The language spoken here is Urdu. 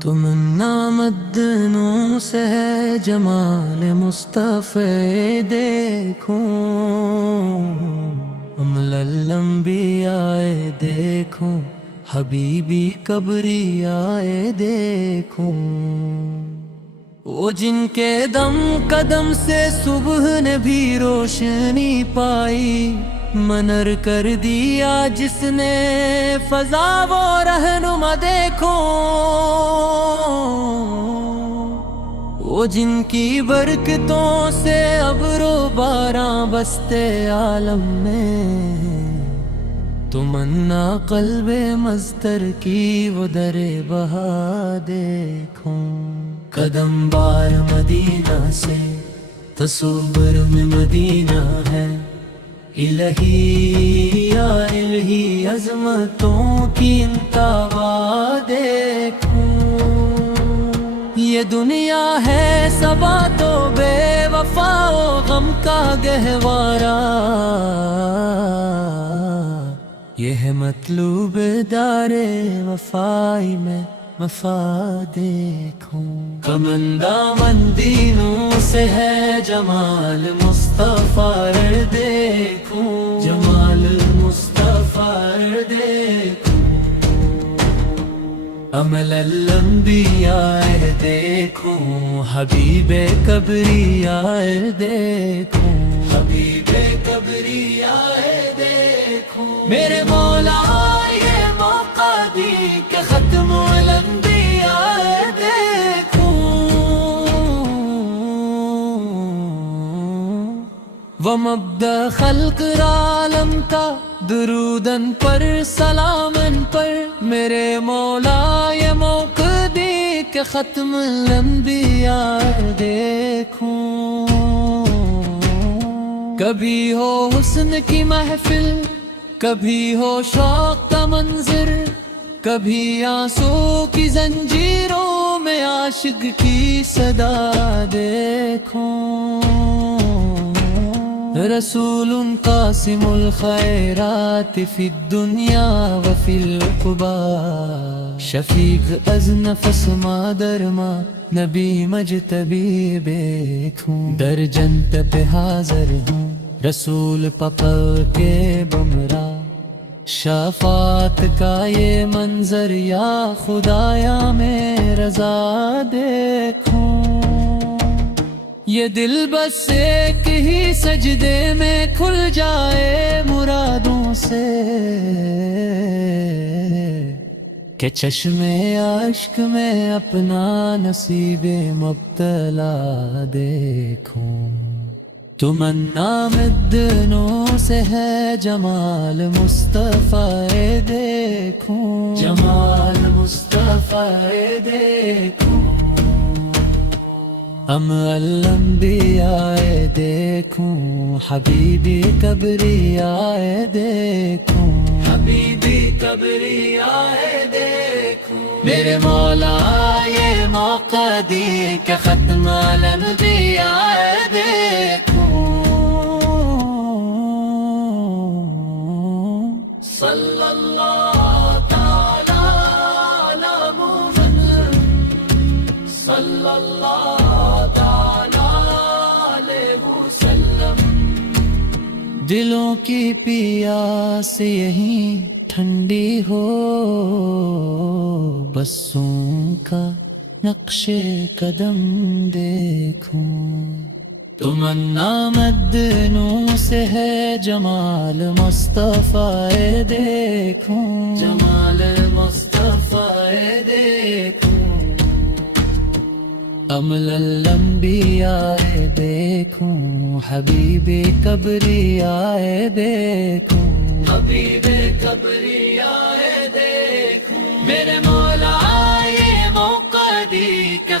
تمنا مدنوں سے ہے جمال مصطفی دیکھوں، عمل الانبیاء دیکھوں، حبیبی قبری آئے دیکھوں، وہ جن کے دم قدم سے صبح نے بھی روشنی پائی، منر کر دیا جس نے فضا وہ رہنما دیکھو، وہ جن کی برکتوں سے ابر و باراں بستے عالم میں، تمنا قلب مزدر کی وہ در بہا دیکھوں، قدم بار مدینہ سے تصور میں مدینہ ہے، الہی یا الہی عظمتوں کی انتہا دیکھوں، یہ دنیا ہے صبا تو بے وفا و غم کا گہوارہ، یہ ہے مطلوب دار وفائی میں وفا دیکھوں، کمندہ مندینوں سے ہے جمال مصطفی دیکھوں، جمال مصطفی دیکھوں، عمل الانبیاء دیکھوں، حبیب قبری آئے دیکھوں، حبیب قبری آئے دیکھوں، میرے مولا یہ موقع دی کہ ختم الانبیاء دیکھوں، ومبدأ خلق عالم کا درودن پر سلامن پر، میرے مولا یہ موقع دی کہ ختم الانبیاء دیکھوں، کبھی ہو حسن کی محفل، کبھی ہو شوق کا منظر، کبھی آنسو کی زنجیروں میں عاشق کی صدا دیکھوں، رسول قاسم الخیرات فی الدنیا وفی العقبی، شفیق از نفس مادر ماں نبی مجتبی دیکھوں، در جنت پہ حاضر ہوں رسول پکڑ کے بمرا، شفاعت کا یہ منظر یا خدایا میں رضا دیکھوں، یہ دل بس ایک ہی سجدے میں کھل جائے مرادوں سے، کہ چشم عشق میں اپنا نصیب مبتلا دیکھوں، تمنا مدنوں سے ہے جمال مصطفی دیکھوں، جمال مصطفی دیکھوں، عمل الانبیاء دیکھوں، حبیبی قبری آئے دیکھوں، حبیبی قبری آئے دیکھوں، میرے مولا یہ موقع دی کہ ختم الانبیاء دیکھوں، صلی اللہ تعالی علی محمد، صلی اللہ دلوں کی پیاس یہیں ٹھنڈی ہو، بسوں کا نقش قدم دیکھوں، تمنا مدنوں سے ہے جمال مصطفی دیکھوں، جمال مصطفی دیکھوں، عمل الانبیاء دیکھوں، حبیب قبری آئے دیکھوں، حبیب قبری آئے دیکھوں، میرے مولا یہ موقع دی کہ